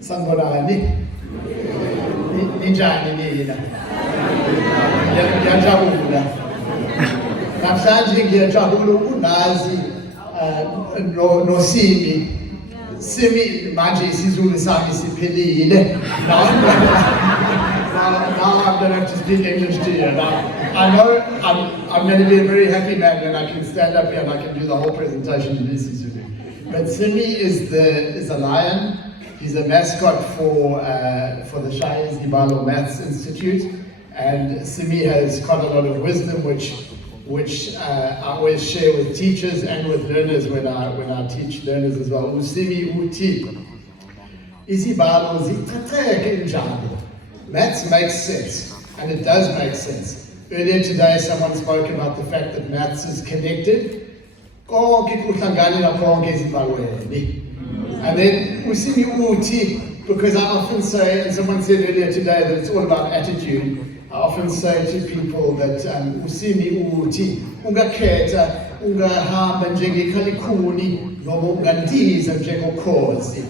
Sanibonani. Ninjani nina? Ngiyajabula. Namhlanje ngiyajabula ukunazi noSimi. Simi manje isiZulu sami siphelile. Now I'm going to have to speak English to you. Now, I know I'm going to be a very happy man when I can stand up here and I can do the whole presentation in isiZulu. But Simi is a lion. He's a mascot for the Shaya Izibalo Maths Institute, and Simi has quite a lot of wisdom, which I always share with teachers and with learners when I teach learners as well. Usimi uti, Izibalo zithathe njalo. Maths makes sense, and it does make sense. Earlier today, someone spoke about the fact that maths is connected. And then usimi uti, because I often say, and someone said earlier today that it's all about attitude. I often say to people that usimi uti, ungakhetha, ungahamba njengekhalikuni, noma ungandiza njengokhozi.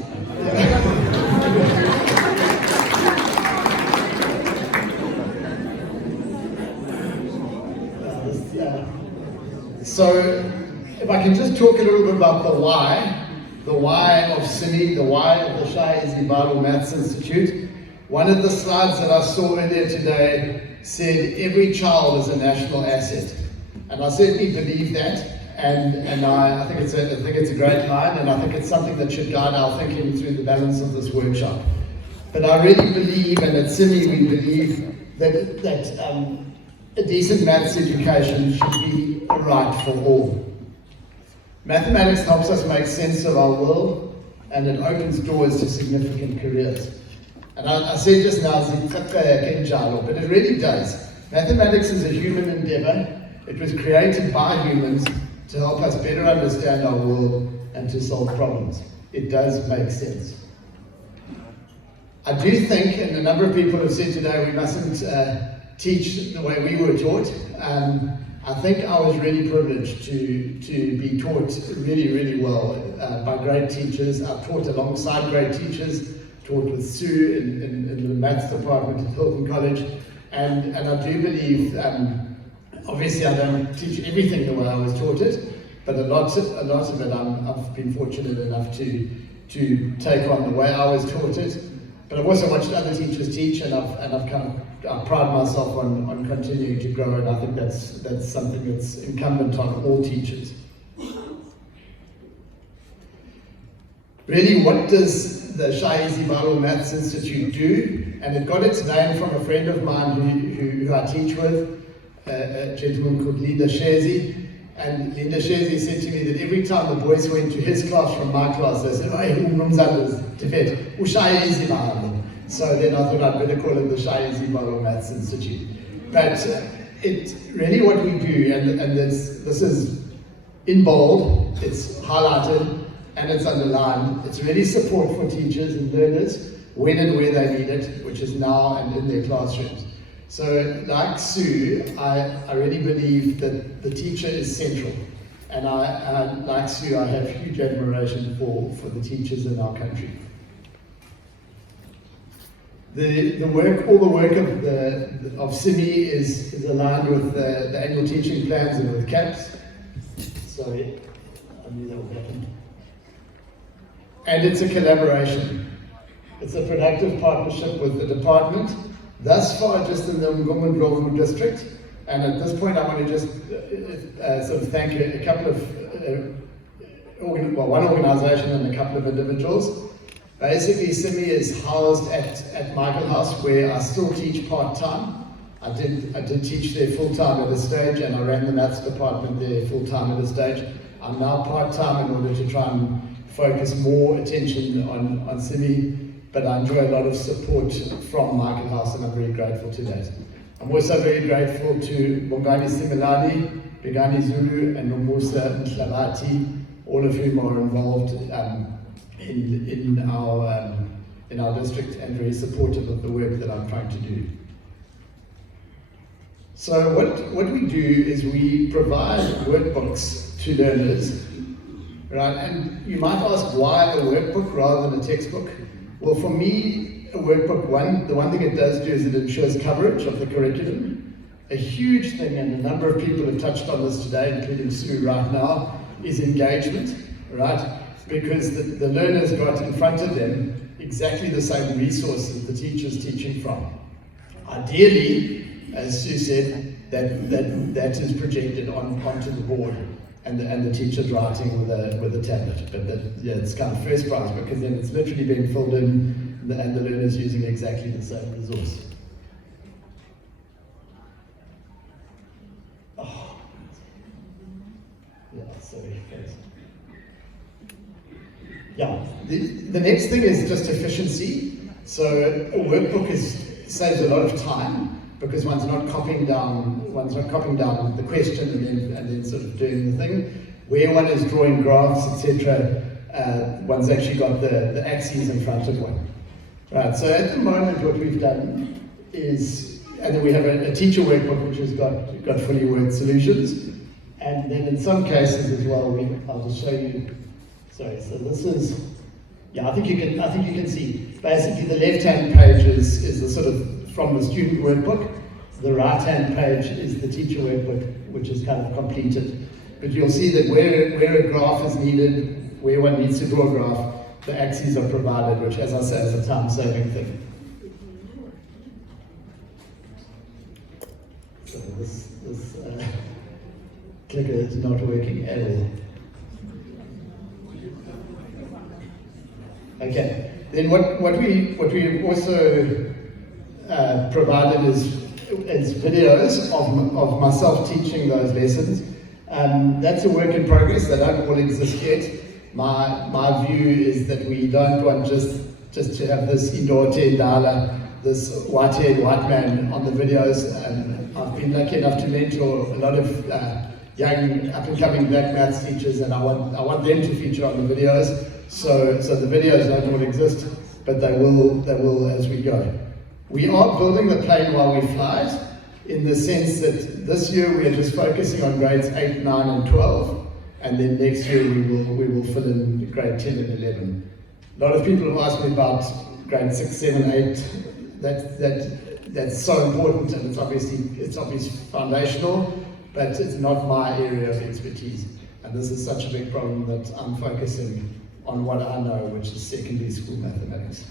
So, if I can just talk a little bit about the why of Simi, the why of the Shaya Izibalo Maths Institute. One of the slides that I saw earlier today said every child is a national asset, and I certainly believe that. And I think it's a great line, and I think it's something that should guide our thinking through the balance of this workshop. But I really believe, and at Simi we believe that a decent maths education should be a right for all. Mathematics helps us make sense of our world, and it opens doors to significant careers. And I said just now, but it really does. Mathematics is a human endeavor. It was created by humans to help us better understand our world and to solve problems. It does make sense. I do think, and a number of people have said today, we mustn't teach the way we were taught. I think I was really privileged to be taught really, really well by great teachers. I've taught alongside great teachers, taught with Sue in the maths department at Hilton College, and I do believe, obviously I don't teach everything the way I was taught it, but a lot of it I've been fortunate enough to take on the way I was taught it. But I've also watched other teachers teach, and I pride myself on continuing to grow, and I think that's something that's incumbent on all teachers. Really, what does the Shaya Izibalo Maths Institute do? And it got its name from a friend of mine who I teach with, a gentleman called Linda Shezi. And Linda Shezi said to me that every time the boys went to his class from my class, they said, "Hey, Shaya Izibalo." So then I thought I'd better call it the Shaya Izibalo Maths Institute. But it really what we do, and this is in bold, it's highlighted, and it's underlined. It's really support for teachers and learners when and where they need it, which is now and in their classrooms. So like Sue, I really believe that the teacher is central. And like Sue, I have huge admiration for the teachers in our country. All the work of Simi is aligned with the annual teaching plans and with CAPS. Sorry, I knew that would happen. And it's a collaboration. It's a productive partnership with the department, thus far just in the Ngoma district. And at this point I want to just sort of thank a couple of, one organisation and a couple of individuals. Basically, Simi is housed at Michael House, where I still teach part-time. I did teach there full-time at a stage, and I ran the maths department there full-time at a stage. I'm now part-time in order to try and focus more attention on Simi, but I enjoy a lot of support from Michael House, and I'm very grateful to that. I'm also very grateful to Bongani Similani, Begani Zulu, and Nomusa Mhlabati, all of whom are involved in our district and very supportive of the work that I'm trying to do. So what we do is we provide workbooks to learners, right? And you might ask why a workbook rather than a textbook? Well, for me, a workbook the one thing it does do is it ensures coverage of the curriculum. A huge thing, and a number of people have touched on this today, including Sue right now, is engagement, right? Because the learners got in front of them exactly the same resources the teacher's teaching from. Ideally, as Sue said, that is projected onto the board, and the teacher's writing with a tablet. But it's kind of first prize, because then it's literally being filled in, and the learner's using exactly the same resource. Oh. Yeah, sorry. Yeah, the next thing is just efficiency. So a workbook saves a lot of time, because one's not copying down the question and then sort of doing the thing. Where one is drawing graphs, etc., one's actually got the axes in front of one. Right, so at the moment what we've done is, and then we have a teacher workbook which has got fully worked solutions, and then in some cases as well, I'll just show you. Sorry, so this is, yeah, I think you can see. Basically the left-hand page is the sort of from the student workbook. The right-hand page is the teacher workbook, which is kind of completed. But you'll see that where a graph is needed, where one needs to draw a graph, the axes are provided, which, as I say, is a time-saving thing. So this clicker is not working at all. Okay. Then what we also provided is videos of myself teaching those lessons. That's a work in progress. They don't all exist yet. My view is that we don't want just to have this Indote Dala, this white-haired white man on the videos. I've been lucky enough to mentor a lot of young up-and-coming black maths teachers, and I want them to feature on the videos. So the videos don't all exist, but they will as we go. We are building the plane while we fly it, in the sense that this year we are just focusing on grades 8, 9 and 12, and then next year we will fill in grade 10 and 11. A lot of people have asked me about grade 6, 7, 8. That's so important, and it's obviously foundational, but it's not my area of expertise. And this is such a big problem that I'm focusing on what I know, which is secondary school mathematics.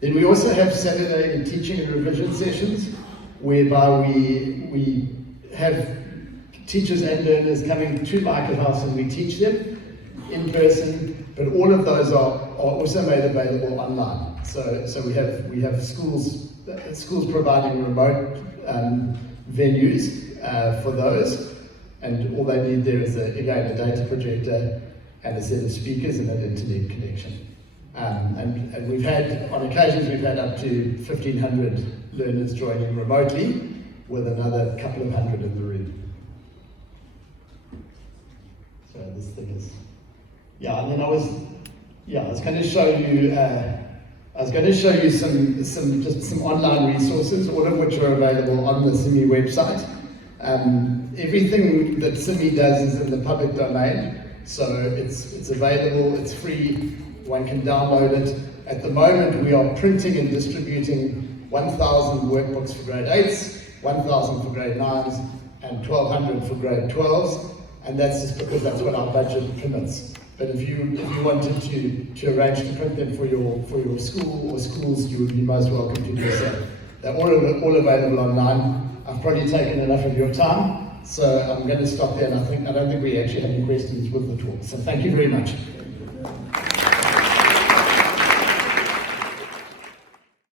Then we also have Saturday teaching and revision sessions, whereby we have teachers and learners coming to Michael House and we teach them in person, but all of those are also made available online. So we have schools providing remote venues for those, and all they need there is again a data projector and a set of speakers and an internet connection. And we've had, on occasions, we've had up to 1,500 learners joining remotely, with another couple of hundred in the room. So this thing is, yeah. And then I was going to show you some online resources, all of which are available on the CIMI website. Everything that CIMI does is in the public domain, so it's available, it's free. One can download it. At the moment, we are printing and distributing 1,000 workbooks for grade 8s, 1,000 for grade 9s, and 1,200 for grade 12s. And that's just because that's what our budget permits. But if you wanted to arrange to print them for your school or schools, you would be most welcome to do so. They're all available online. I've probably taken enough of your time, so I'm going to stop there. And I don't think we actually have any questions with the talk. So thank you very much.